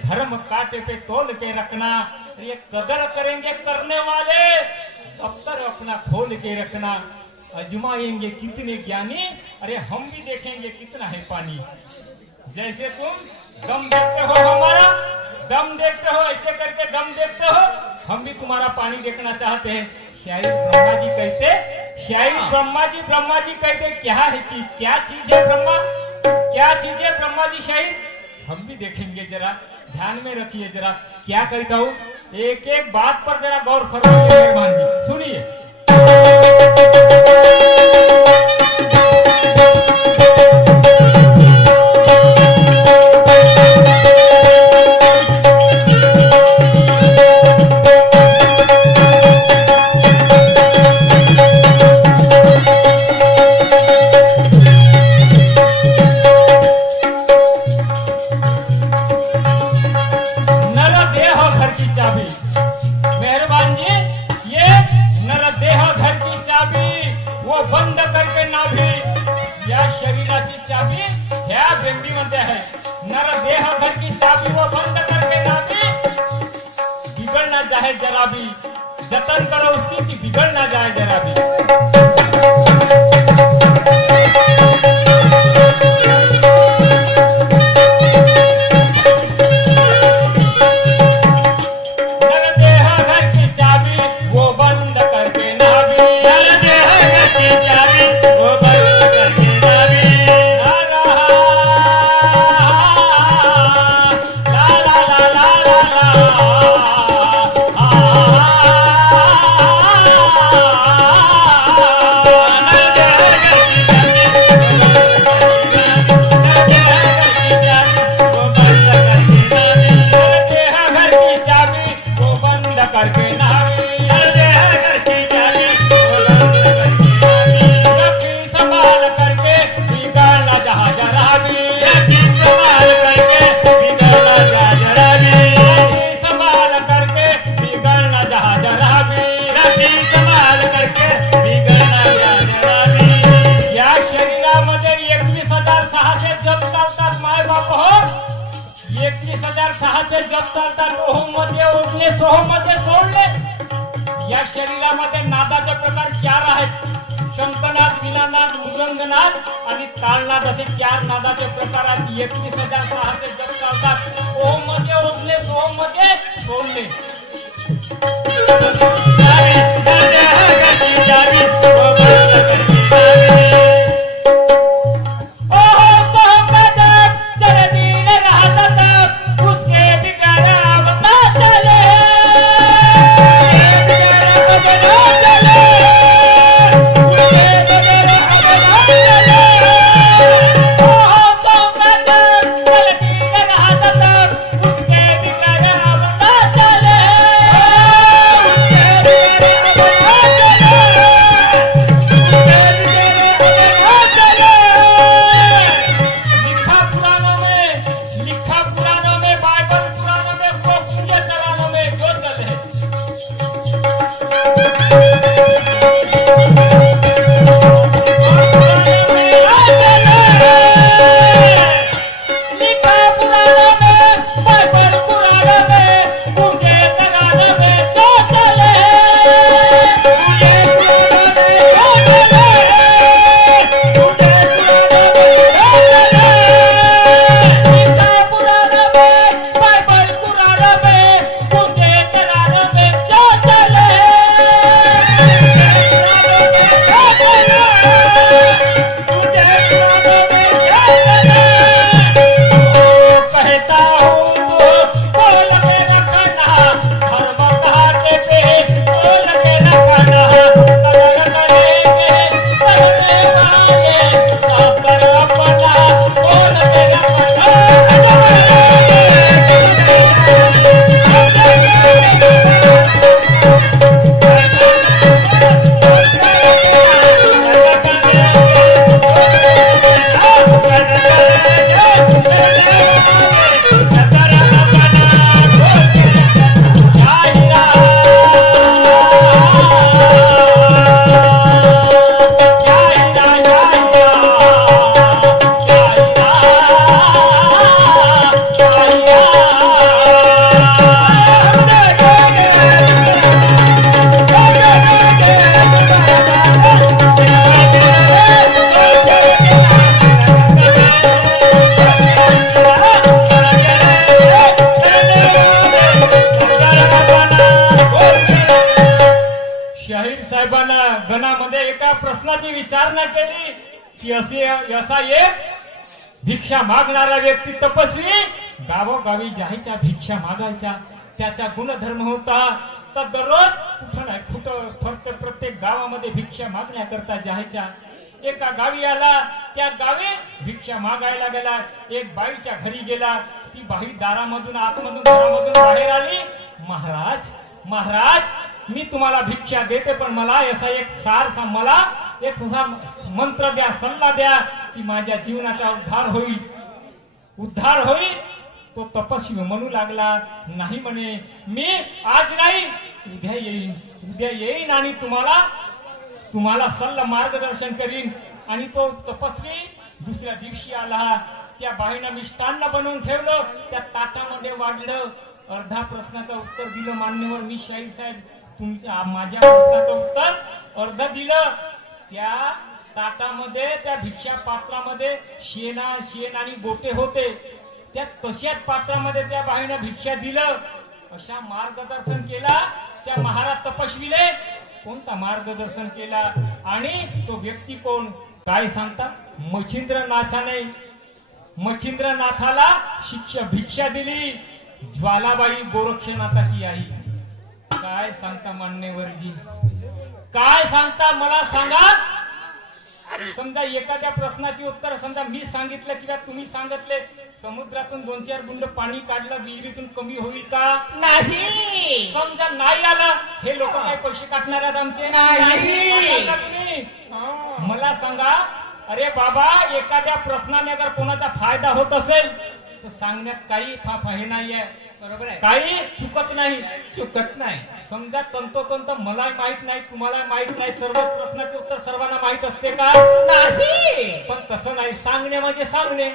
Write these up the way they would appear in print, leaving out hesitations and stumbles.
धर्म कांटे पे तोल के रखना। ये कदर करेंगे करने वाले, दफ्तर अपना खोल के रखना। अजमाएंगे कितने ज्ञानी, अरे हम भी देखेंगे कितना है पानी। जैसे तुम दम देखते हो, हमारा दम देखते हो, ऐसे करके दम देखते हो, हम भी तुम्हारा पानी देखना चाहते हैं। शायद ब्रह्मा जी कहते, शायद ब्रह्मा जी कहते क्या है चीज, क्या चीज है ब्रह्मा, क्या चीज है ब्रह्मा जी शायद हम भी देखेंगे। जरा ध्यान में रखिए, जरा क्या कहता हूँ, एक एक बात पर जरा गौर फरमाइए मेहरबान जी, सुनिए। मेहरबान जी, ये नरदेह घर की चाबी वो बंद करके नाभी, या शरीराची चाबी ह्या बेंबीमध्ये आहे। नरदेह घर की चाबी वो बंद करके नाभी, बिगड़ ना जाए जरा भी, जतन करो उसकी कि बिगड़ ना जाए जरा भी। जप चालतात ओहमध्ये ओढणे, सोहमध्ये सोडले। या शरीरामध्ये नादाचे प्रकार 4 आहेत, शंखनाद, वीणानाद, मृदंगनाद आणि तालनाद असे 4 नादाचे प्रकार आहेत। 21,600 जप चालतात ओहमध्ये ओढणे, सोहमध्ये सोडले। उसके विचारणा केली की असा एक भिक्षा मागणारा व्यक्ती तपस्वी गावोगावी जायचा, भिक्षा मागायचा. त्याचा गुणधर्म होता तर दररोज कुठं नाही कुठं फक्त प्रत्येक गावामध्ये भिक्षा मागण्याकरता जायचा. एका गावी आला, त्या गावी भिक्षा मागायला गेला. एक बाईच्या घरी गेला. ती बाई दारामधून आतमधून घरामधून बाहेर आली. महाराज महाराज, मी तुम्हाला भिक्षा देते, पण मला असा एक सारसा मला एक असा मंत्र द्या, सल्ला द्या की माझ्या जीवनाचा उद्धार होईल. तो तपस्वी म्हणू लागला, नाही म्हणे, मी आज नाही उद्या येईन आणि तुम्हाला सल्ला मार्गदर्शन करीन. आणि तो तपस्वी दुसऱ्या दिवशी आला. त्या बाईनं मिष्टान्न बनवून ठेवलं, त्या ताटामध्ये वाढलं. अर्धा प्रश्नाचं उत्तर दिलं. मान्यवर मी शाहीर साहेब तुमच्या माझ्या प्रश्नाचं उत्तर अर्ध दिलं. त्या ताटामध्ये त्या भिक्षा पात्रामध्ये शेण आणि गोटे होते. त्या तशाच पात्रामध्ये त्या बाईनं भिक्षा दिलं. अशा मार्गदर्शन केला त्या महाराज तपस्वीने. कोणता मार्गदर्शन केला आणि तो व्यक्ती कोण काय सांगता? मच्छिंद्रनाथाला भिक्षा दिली ज्वालाबाई गोरक्षनाथाची आई. काय सांगता मान्यवरजी, काय सांगता मला सांगा. समजा एखाद्या प्रश्नाची उत्तर समजा मी सांगितलं किंवा तुम्ही सांगितले, समुद्रातून 2-4 गुंड पाणी काढलं, विहिरीतून कमी होईल का? नाही. समजा नाही आला, हे लोक काय पैसे काढणार आहेत आमचे? नाही. मला सांगा, अरे बाबा, एखाद्या प्रश्नाने जर कोणाचा फायदा होत असेल तर सांगण्यात काही हे नाहीये. बरोबर आहे. काही चुकत नाही. समजा तंतोतंत मलाही माहित नाही, तुम्हाला माहित नाही, सर्व प्रश्नाचे उत्तर सर्वांना माहित असते का? नाही. पण तसं नाही. सांगणे म्हणजे सांगणे.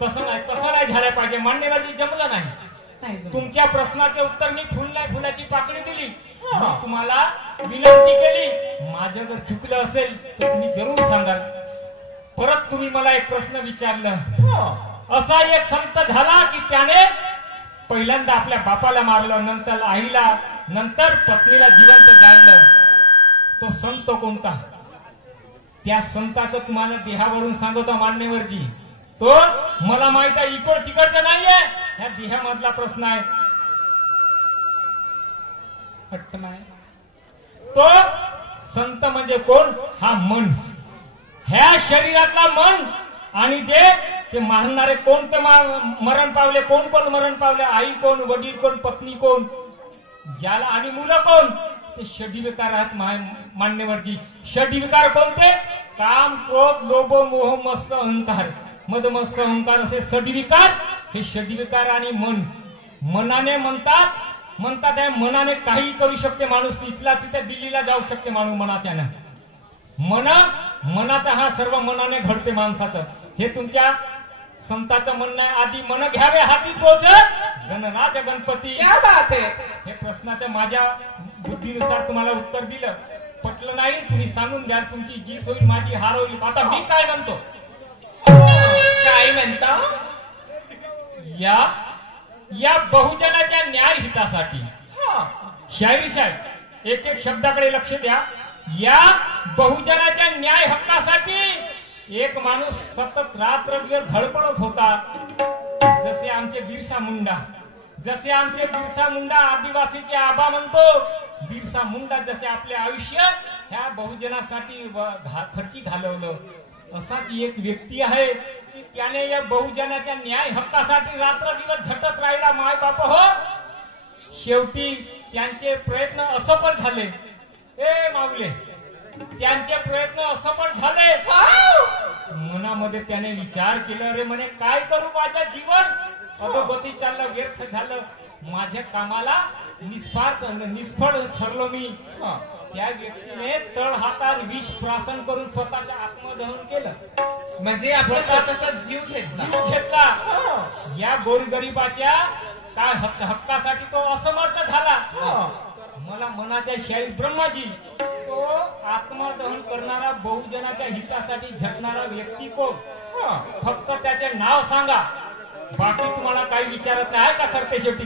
तसं नाही झालं पाहिजे. मान्यवरजी जमलं नाही. तुमच्या प्रश्नाचे उत्तर मी फुलाची पाकळी दिली. मी तुम्हाला विनंती केली, माझं जर चुकलं असेल तर तुम्ही जरूर सांगाल. परत तुम्ही मला एक प्रश्न विचारलं. असा एक संत झाला की त्याने पहिल्यांदा आपल्या बापाला मारलं, नंतर आईला, नंतर पत्नीला जिवंत जाळलं. तो संत कोणता? त्या संताचं तुम्हाला देहावरून सांगतो मान्यवरजी. तो मला माहित आहे, इकड तिकडचं नाहीये, ह्या देहामधला प्रश्न आहे. हट्ट नाही. तो संत म्हणजे कोण? हा मन, ह्या शरीरातला मन. आणि ते मारणारे कोण? ते मरण पावले. कोण मरण पावले? आई कोण, वडील कोण, पत्नी कोण, ज्याला आणि मुलं कोण? ते षड्विकार आहेत मान्यवरजी. षड्विकार कोणते? काम, क्रोध, लोभ, मोह, मत्सर, अहंकार, मद मत्सर अहंकार असे षड्विकार. हे षड्विकार आणि मनाने म्हणतात आहे, मनाने काही करू शकते माणूस. इथला तिथे दिल्लीला जाऊ शकते माणूस मनाच्यानं. मनाचा हा सर्व मनाने घडते माणसाचं. हे तुमच्या संतांचं म्हणणं आहे. आधी मन घ्यावे हाती तोच गणराज गणपती. हे प्रश्नाचं माझ्या बुद्धीनुसार तुम्हाला उत्तर दिलं. पटलं नाही तुम्ही सांगून द्या. तुमची जीत होईल, माझी हार होईल. आता मी काय म्हणतो? काय म्हणता? या बहुजनाच्या न्याय हितासाठी शाहीर साहेब एक शब्दाकडे लक्ष द्या. या बहुजनाच्या न्याय हक्कासाठी एक माणूस सतत रात्रभर धडपडत होता. जसे आमचे बिरसा मुंडा आदिवासीचे आबा म्हणतो. बिरसा मुंडा जसे आपले आयुष्य ह्या बहुजनासाठी खर्ची घालवलं, असाच एक व्यक्ती आहे की त्याने या बहुजनाच्या न्याय हक्कासाठी रात्रदिवस झटत राहिला. माय बाप हो, शेवटी त्यांचे प्रयत्न असफल झाले. माऊले, त्यांचे प्रयत्न असफल झाले. मनामध्ये त्याने विचार केला, अरे म्हणे काय करू, माझ्या जीवन अधोगती चाललं, व्यर्थ झालं, माझ्या कामाला निष्फळ ठरलो मी. त्या व्यक्तीने तळ हातात विष प्राशन करून स्वतःचं आत्मदहन केलं. म्हणजे आपला स्वतःचा जीव घेतला. या गोरगरिबाच्या काय हक्कासाठी तो असमर्थ झाला. मला मनाच्या शाहीर ब्रह्माजी, तो आत्मदहन करणारा, बहुजनाच्या हितासाठी झटणारा व्यक्ती कोण? फक्त त्याचे नाव सांगा, बाकी तुम्हाला काही विचारत नाही का? सर ते शेवटी